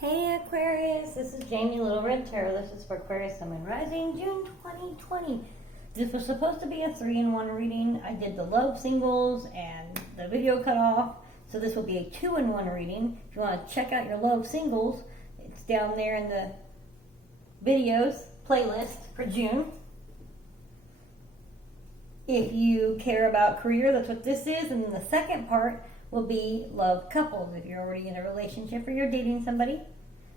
Hey Aquarius, this is Jamie, LilRedTarot. This is for Aquarius, Sun, Moon, Rising, June 2020. This was supposed to be a 3-in-1 reading. I did the love singles and the video cut off, so this will be a 2-in-1 reading. If you want to check out your love singles, it's down there in the videos playlist for June. If you care about career, that's what this is. And then the second part will be love couples, if you're already in a relationship or you're dating somebody.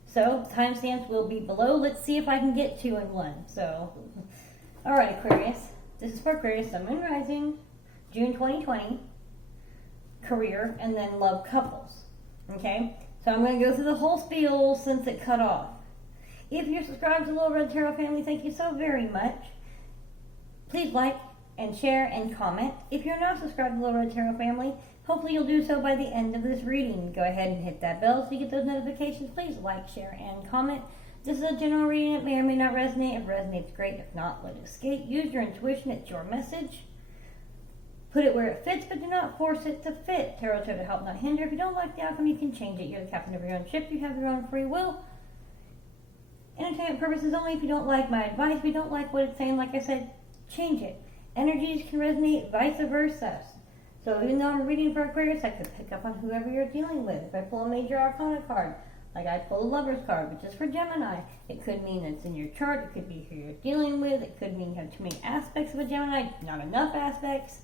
So timestamps will be below. Let's see if I can get 2-in-1. So, all right, Aquarius. This is for Aquarius, Sun, Moon, Rising, June 2020. Career, and then love couples. Okay? So I'm going to go through the whole spiel since it cut off. If you're subscribed to the LilRedTarot family, thank you so very much. Please like and share and comment. If you're not subscribed to the LilRedTarot family, hopefully you'll do so by the end of this reading. Go ahead and hit that bell so you get those notifications. Please like, share, and comment. This is a general reading. It may or may not resonate. If it resonates, great. If not, let it escape. Use your intuition. It's your message. Put it where it fits, but do not force it to fit. Tarot to help, not hinder. If you don't like the outcome, you can change it. You're the captain of your own ship. You have your own free will. Entertainment purposes only. If you don't like my advice, if you don't like what it's saying, like I said, change it. Energies can resonate, vice versa. So even though I'm reading for Aquarius, I could pick up on whoever you're dealing with. If I pull a major arcana card, like I pull a lover's card, which is for Gemini, it could mean it's in your chart. It could be who you're dealing with. It could mean you have too many aspects of a Gemini, not enough aspects.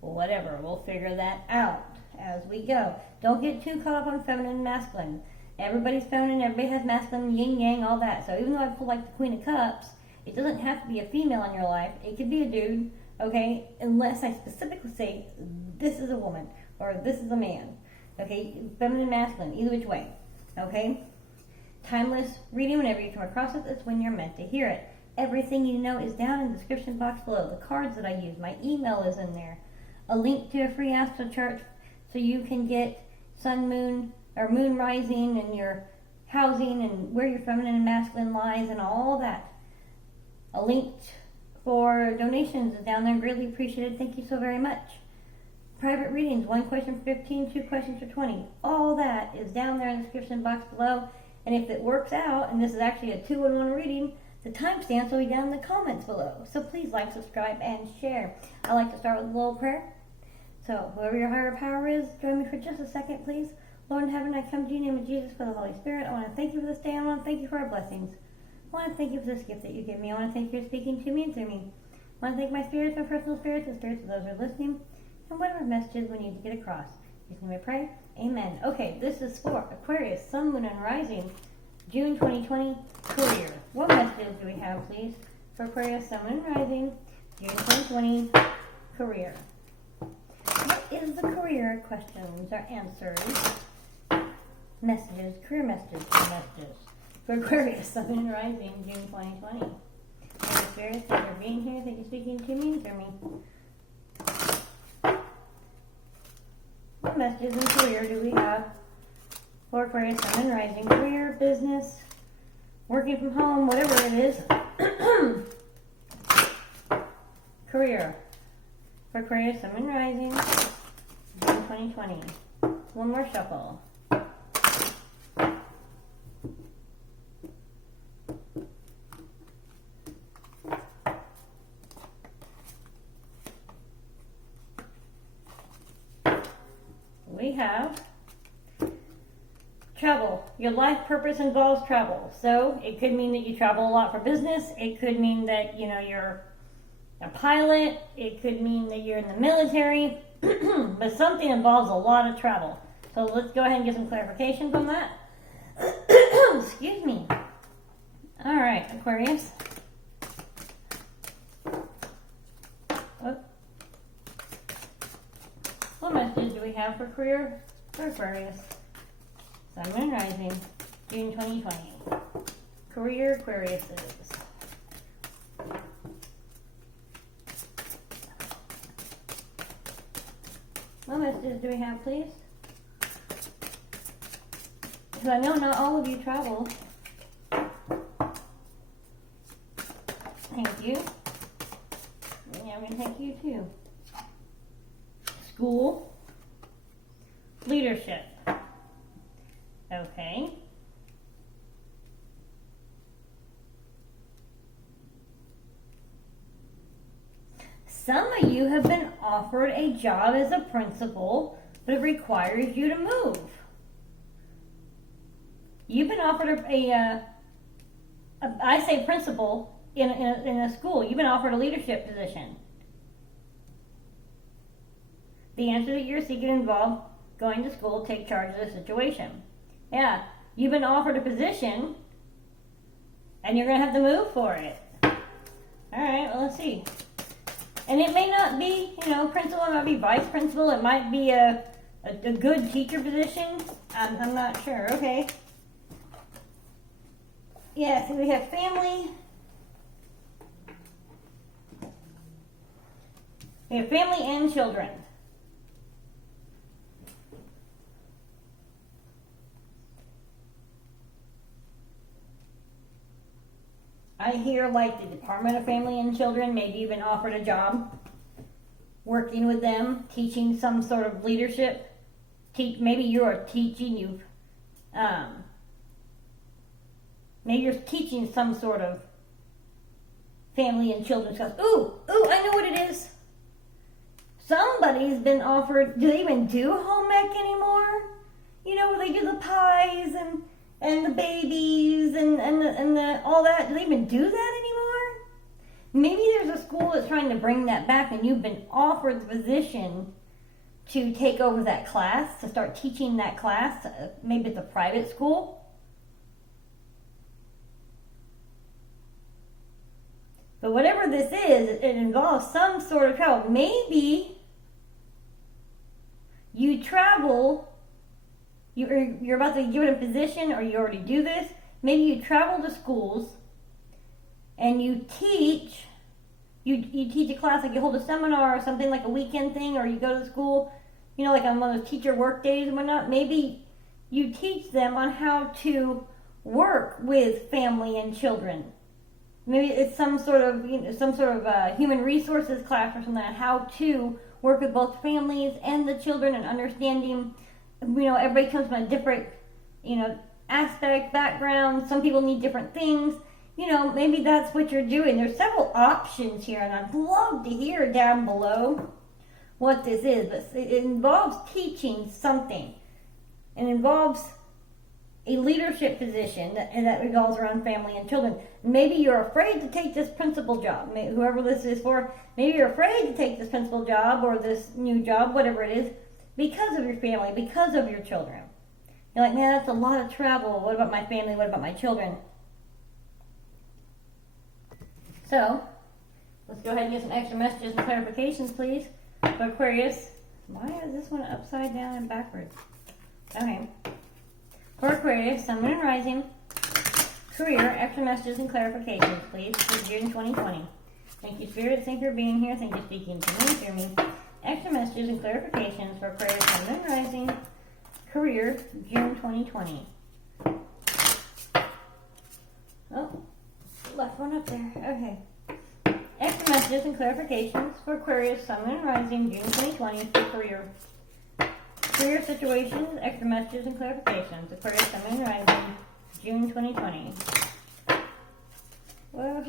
Well, whatever. We'll figure that out as we go. Don't get too caught up on feminine and masculine. Everybody's feminine. Everybody has masculine, yin, yang, all that. So even though I pull like the Queen of Cups, it doesn't have to be a female in your life. It could be a dude, okay? Unless I specifically say, this is a woman, or this is a man, okay? Feminine, masculine, either which way, okay? Timeless reading, whenever you come across it, that's when you're meant to hear it. Everything you know is down in the description box below. The cards that I use, my email is in there. A link to a free astro chart so you can get sun, moon, or moon rising, and your housing, and where your feminine and masculine lies, and all that. A link for donations is down there. Greatly appreciated. Thank you so very much. Private readings, 1 question for 15, 2 questions for 20. All that is down there in the description box below. And if it works out, and this is actually a 2-in-1 reading, the timestamps will be down in the comments below. So please like, subscribe, and share. I like to start with a little prayer. So whoever your higher power is, join me for just a second, please. Lord in heaven, I come to you in the name of Jesus for the Holy Spirit. I want to thank you for this day. I want to thank you for our blessings. I want to thank you for this gift that you give me. I want to thank you for speaking to me and through me. I want to thank my spirits, my personal spirits, the spirits of those who are listening, and whatever messages we need to get across. In Jesus' name I pray. Amen. Okay, this is for Aquarius, Sun, Moon, and Rising, June 2020, career. What messages do we have, please, for Aquarius, Sun, Moon, and Rising, June 2020, career? What is the career? Questions or answers? Messages, career messages, for Aquarius, Sun, Moon, and Rising, June 2020. Thank you, Spirit, thank you for being here. Thank you for speaking to me and through me. What messages and career do we have for Aquarius, Sun, Moon, and Rising? Career, business, working from home, whatever it is. Career for Aquarius, Sun, Moon, and Rising, June 2020. One more shuffle. We have travel. Your life purpose involves travel. So it could mean that you travel a lot for business. It could mean that, you're a pilot. It could mean that you're in the military. But something involves a lot of travel. So let's go ahead and get some clarification from that. Excuse me. All right, Aquarius. What messages do we have for career for Aquarius, Sun, Moon, Rising, June 2020? Career, Aquariuses. What messages do we have, please? Because I know not all of you travel. Thank you. Yeah, I'm going to thank you too. School, leadership. Okay. Some of you have been offered a job as a principal, but it requires you to move. You've been offered I say principal in a school. You've been offered a leadership position. The answer that you're seeking involves going to school to take charge of the situation. Yeah, you've been offered a position, and you're going to have to move for it. All right, well, let's see. And it may not be, principal. It might be vice principal. It might be a good teacher position. I'm not sure. Okay. Yeah, so we have family. We have family and children. I hear like the Department of Family and Children, maybe you've been offered a job working with them, teaching some sort of leadership. Maybe you're teaching maybe you're teaching some sort of family and children's class. Ooh, I know what it is. Somebody's been offered, do they even do home ec anymore? Where they do the pies and the babies and all that. Do they even do that anymore? Maybe there's a school that's trying to bring that back and you've been offered the position to take over that class, to start teaching that class. Maybe it's a private school. But whatever this is, it involves some sort of travel. Maybe you travel, you're about to be given a position, or you already do this. Maybe you travel to schools and you teach. You teach a class, like you hold a seminar or something, like a weekend thing, or you go to school, like on one of those teacher work days and whatnot. Maybe you teach them on how to work with family and children. Maybe it's some sort of human resources class or something on how to work with both families and the children, and understanding, everybody comes from a different, aspect, background. Some people need different things. Maybe that's what you're doing. There's several options here, and I'd love to hear down below what this is. But it involves teaching something. It involves a leadership position that revolves around family and children. Maybe you're afraid to take this principal job. Whoever this is for, maybe you're afraid to take this principal job or this new job, whatever it is, because of your family, because of your children. You're like, man, that's a lot of travel. What about my family? What about my children? So, let's go ahead and get some extra messages and clarifications, please, for Aquarius. Why is this one upside down and backwards? Okay. For Aquarius, Sun, Moon, and Rising, career, extra messages and clarifications, please, for June 2020. Thank you, Spirit. Thank you for being here. Thank you for speaking to me, hear me. Extra messages and clarifications for Aquarius, Sun, Moon, and Rising, career, June 2020. Oh, left one up there. Okay. Extra messages and clarifications for Aquarius, Sun, Moon, and Rising, June 2020 for career. Career situations, extra messages and clarifications. Aquarius, Sun, Moon, and Rising, June 2020. Whoa,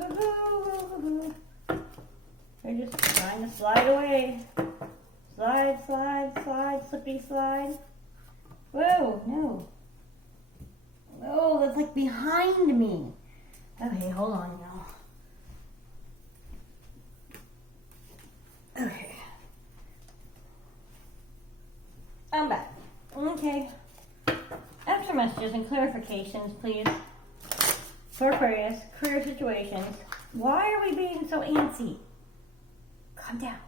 they're just trying to slide away. Slide, slide, slide, slippy slide. Whoa, no. Oh, that's like behind me. Okay, hold on, y'all. Okay. I'm back. Okay. Extra messages and clarifications, please. For Aquarius, career situations. Why are we being so antsy? Calm down.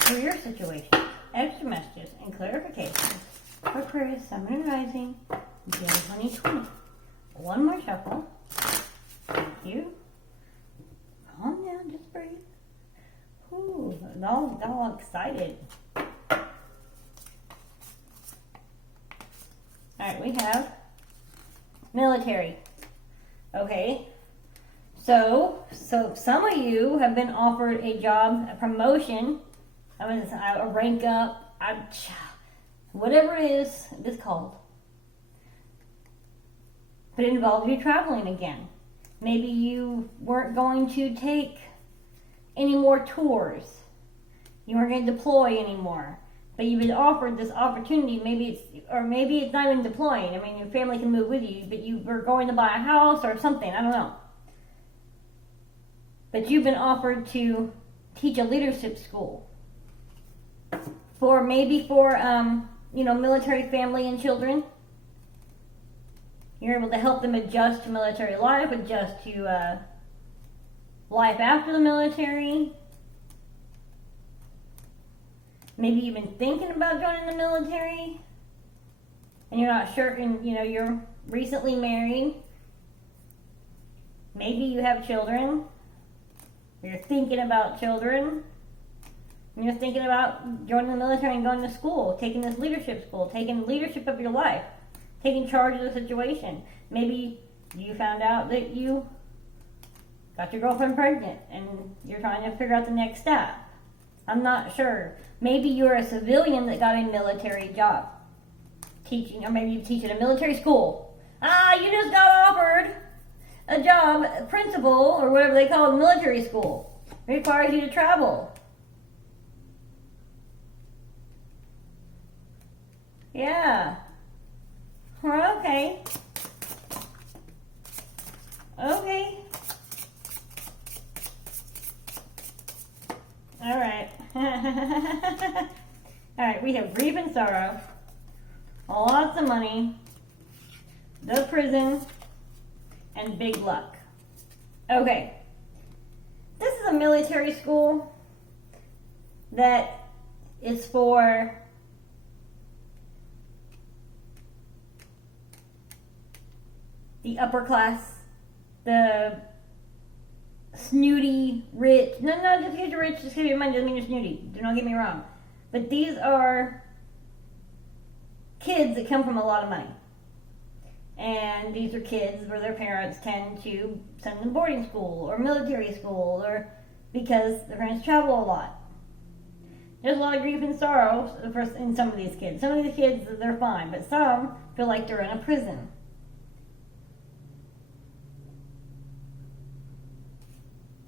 Career situations. Extra messages and clarifications. For Aquarius, Sun, Moon, and Rising, June 2020. One more shuffle. Thank you. Calm down, just breathe. Ooh, all excited. Alright, we have military. Okay. So some of you have been offered a job, a promotion, a rank up, whatever it is it's called. But it involves you traveling again. Maybe you weren't going to take any more tours. You weren't going to deploy anymore. But you've been offered this opportunity. Maybe it's not even deploying. I mean, your family can move with you, but you were going to buy a house or something. I don't know. But you've been offered to teach a leadership school for military family and children. You're able to help them adjust to military life, adjust to life after the military. Maybe you've been thinking about joining the military and you're not sure, and you're recently married. Maybe you have children. You're thinking about children. And you're thinking about joining the military and going to school, taking this leadership school, taking leadership of your life, taking charge of the situation. Maybe you found out that you got your girlfriend pregnant and you're trying to figure out the next step. I'm not sure. Maybe you're a civilian that got a military job teaching, or maybe you teach at a military school. You just got offered a job, principal, or whatever they call it, military school. It requires you to travel. Yeah. Okay. Okay. All right. All right, we have grief and sorrow, lots of money, the prison, and big luck. Okay. This is a military school that is for the upper class, the snooty, rich. No, just because you're rich, just because you're money doesn't mean you're snooty. Do not get me wrong. But these are kids that come from a lot of money. And these are kids where their parents tend to send them boarding school or military school, or because their parents travel a lot. There's a lot of grief and sorrow in some of these kids. Some of these kids, they're fine, but some feel like they're in a prison.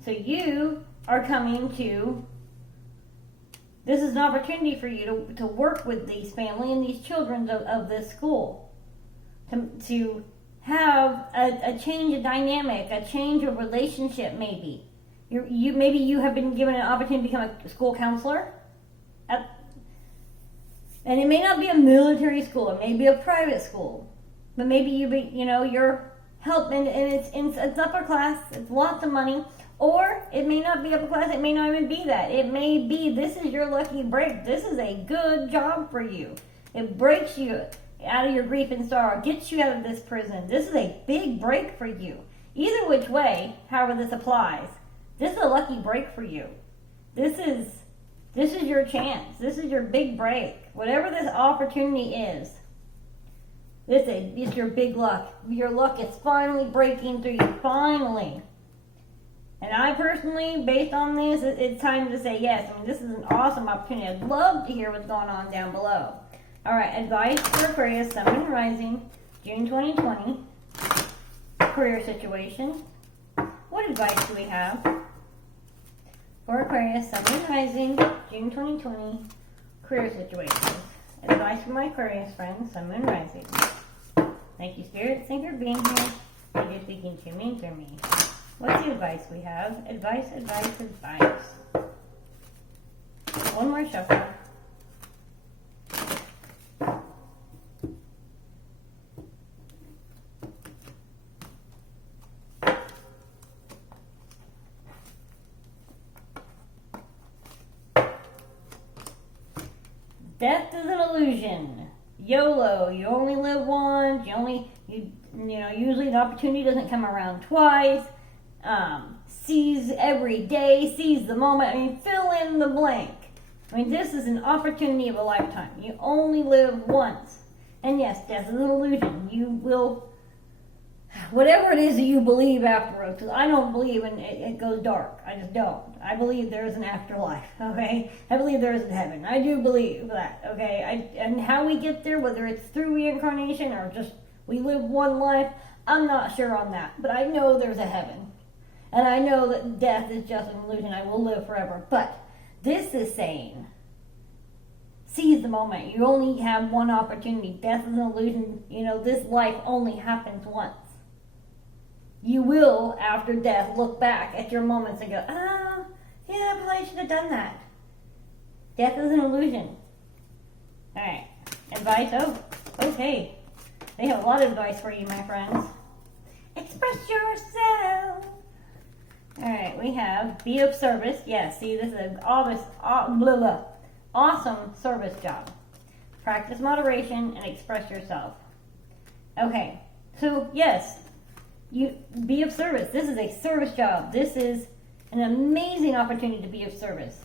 So you are coming to, this is an opportunity for you to work with these family and these children of this school. To have a change of dynamic, a change of relationship maybe. Maybe you have been given an opportunity to become a school counselor. And it may not be a military school, it may be a private school. But maybe you're helping, and it's upper class, it's lots of money. Or it may not be upper class, it may not even be that. It may be, this is your lucky break. This is a good job for you. It breaks you out of your grief and sorrow, gets you out of this prison. This is a big break for you. Either which way, however this applies, this is a lucky break for you. This is your chance. This is your big break. Whatever this opportunity is, this is your big luck. Your luck is finally breaking through you. Finally. And I personally, based on this, it's time to say yes. I mean, this is an awesome opportunity. I'd love to hear what's going on down below. All right, advice for Aquarius, Sun, Moon, Rising, June 2020. Career situation. What advice do we have for Aquarius, Sun, Moon, Rising, June 2020? Career situation. Advice for my Aquarius friends, Sun, Moon, Rising. Thank you, Spirit. Thank you for being here. Thank you for speaking to me and through me. What's the advice we have? Advice. One more shuffle. Death is an illusion. YOLO. You only live once. Usually the opportunity doesn't come around twice. Seize every day, seize the moment. I mean, fill in the blank. I mean, this is an opportunity of a lifetime. You only live once. And yes, death is an illusion. You will, whatever it is that you believe afterwards, because I don't believe in it goes dark. I just don't. I believe there is an afterlife, okay? I believe there is a heaven. I do believe that, okay? And how we get there, whether it's through reincarnation or just we live one life, I'm not sure on that. But I know there's a heaven. And I know that death is just an illusion. I will live forever. But this is saying, seize the moment. You only have one opportunity. Death is an illusion. You know, this life only happens once. You will, after death, look back at your moments and go, ah, yeah, but I should have done that. Death is an illusion. Alright. Advice? Oh, okay. They have a lot of advice for you, my friends. Express yourself. Alright, we have be of service. Yes, see, this is an awesome service job. Practice moderation and express yourself. Okay, so yes, you be of service. This is a service job. This is an amazing opportunity to be of service.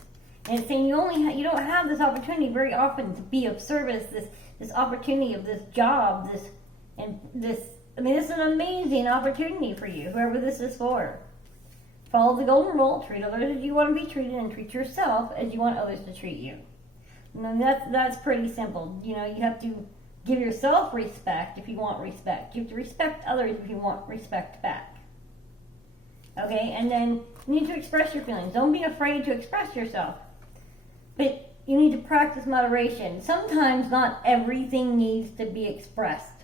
And it's saying you don't have this opportunity very often to be of service. This opportunity of this job, this is an amazing opportunity for you, whoever this is for. Follow the golden rule, treat others as you want to be treated, and treat yourself as you want others to treat you. And that's pretty simple. You know, you have to give yourself respect if you want respect. You have to respect others if you want respect back. Okay, and then you need to express your feelings. Don't be afraid to express yourself. But you need to practice moderation. Sometimes not everything needs to be expressed.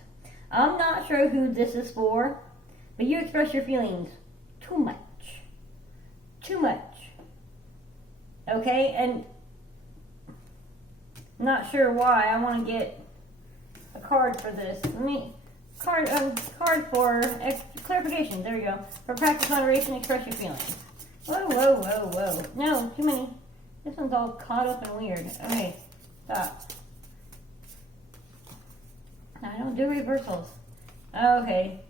I'm not sure who this is for, but you express your feelings too much. Too much. Okay, and I'm not sure why. I want to get a card for this. Card for clarification. There you go. For practice moderation, express your feelings. Whoa, whoa, whoa, whoa. No, too many. This one's all caught up and weird. Okay, stop. I don't do reversals. Okay.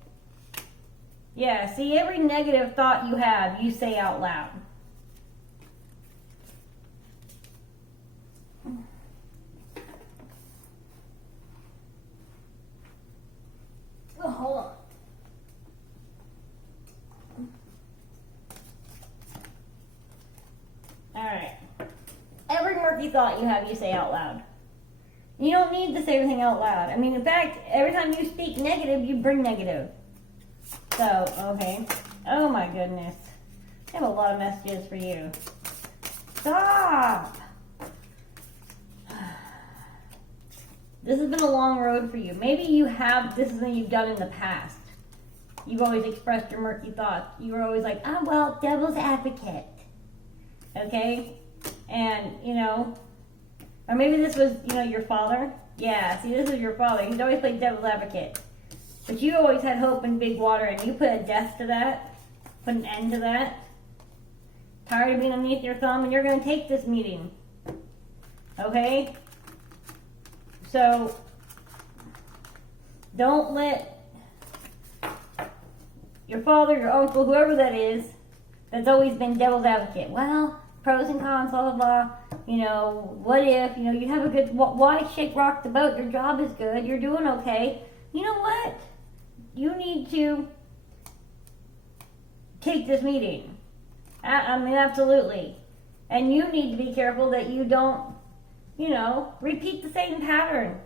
Yeah, see, every negative thought you have, you say out loud. Oh, hold on. Alright. Every murky thought you have, you say out loud. You don't need to say everything out loud. I mean, in fact, every time you speak negative, you bring negative. So, okay. Oh my goodness. I have a lot of messages for you. Stop! This has been a long road for you. Maybe this is something you've done in the past. You've always expressed your murky thoughts. You were always like, well, devil's advocate. Okay? And, or maybe this was, your father. Yeah, see, this is your father. He's always played devil's advocate. But you always had hope in big water, and you put a death to that. Put an end to that. Tired of being underneath your thumb, and you're going to take this meeting. Okay? So, don't let your father, your uncle, whoever that is, that's always been devil's advocate. Well, pros and cons, blah, blah, blah. What if, you have a good, why shake, rock the boat? Your job is good. You're doing okay. You know what? You need to take this meeting. Absolutely. And you need to be careful that you don't, repeat the same pattern.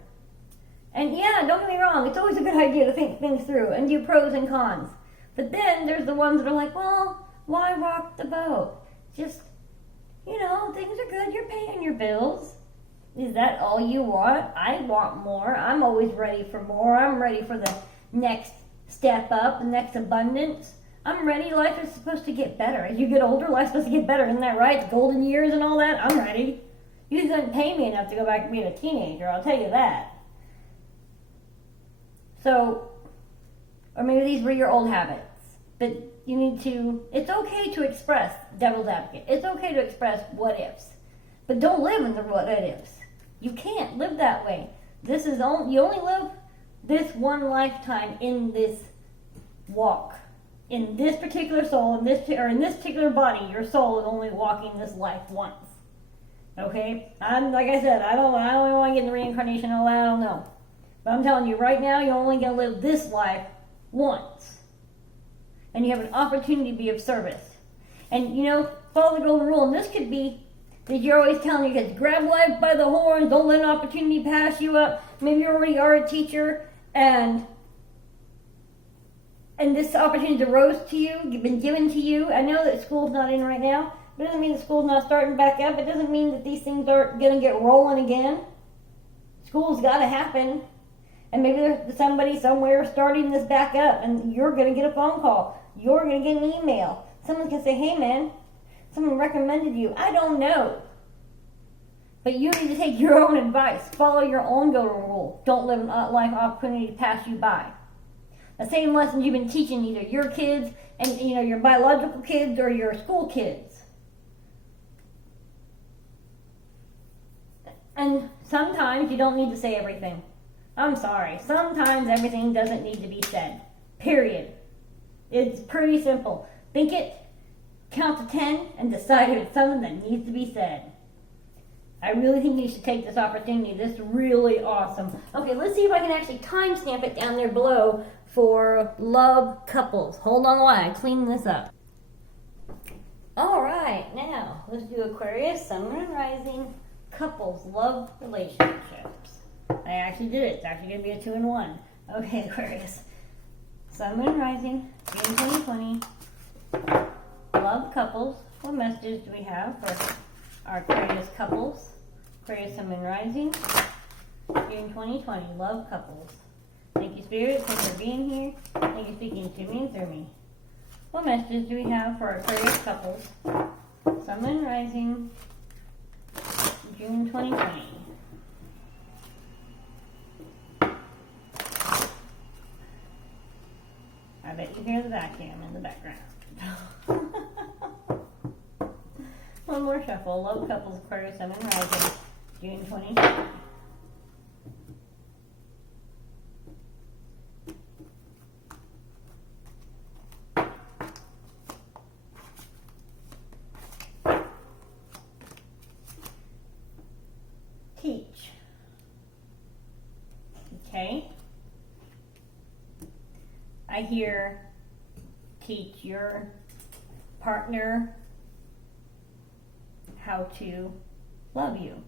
And yeah, don't get me wrong, it's always a good idea to think things through and do pros and cons. But then there's the ones that are like, well, why rock the boat? Just, things are good, you're paying your bills. Is that all you want? I want more. I'm always ready for more. I'm ready for the next step up, the next abundance. I'm ready. Life is supposed to get better. As you get older, life's supposed to get better. Isn't that right? Golden years and all that. I'm ready. You couldn't pay me enough to go back and be a teenager. I'll tell you that. So, or maybe these were your old habits. But you need to, it's okay to express devil's advocate. It's okay to express what ifs. But don't live in the what ifs. You can't live that way. You only live this one lifetime in this walk. In this particular soul, in this particular body, your soul is only walking this life once. Okay? Like I said, I don't want to get in the reincarnation and all that, I don't know. But I'm telling you, right now, you're only going to live this life once. And you have an opportunity to be of service. And, follow the golden rule. And this could be that you're always telling your kids, grab life by the horns, don't let an opportunity pass you up. Maybe you already are a teacher, and and this opportunity arose to you, been given to you. I know that school's not in right now, but it doesn't mean that school's not starting back up. It doesn't mean that these things aren't going to get rolling again. School's got to happen. And maybe there's somebody somewhere starting this back up, and you're going to get a phone call. You're going to get an email. Someone's going to say, hey man, someone recommended you. I don't know. But you need to take your own advice. Follow your own golden rule. Don't let life opportunity pass you by. The same lessons you've been teaching either your kids and your biological kids or your school kids. And sometimes you don't need to say everything. I'm sorry. Sometimes everything doesn't need to be said. Period. It's pretty simple. Think it, count to 10, and decide if it's something that needs to be said. I really think you should take this opportunity. This is really awesome. Okay, let's see if I can actually timestamp it down there below for love couples. Hold on while I clean this up. Alright, now let's do Aquarius, Sun, and Rising, couples, love, relationships. I actually did it. It's actually going to be a 2-in-1. Okay, Aquarius. Sun, Moon, Rising, June 2020. Love couples. What messages do we have for our Aquarius couples? Aquarius, Sun, Moon, Rising, June 2020. Love couples. Thank you, Spirit. Thank you for being here. Thank you for speaking to me and through me. What messages do we have for our Aquarius couples? Sun, Moon, Rising, June 2020. I bet you hear the vacuum in the background. One more shuffle. Love couples, Aquarius, Sun, and Rising, June 2020. Teach. Okay. I hear teach your partner how to love you.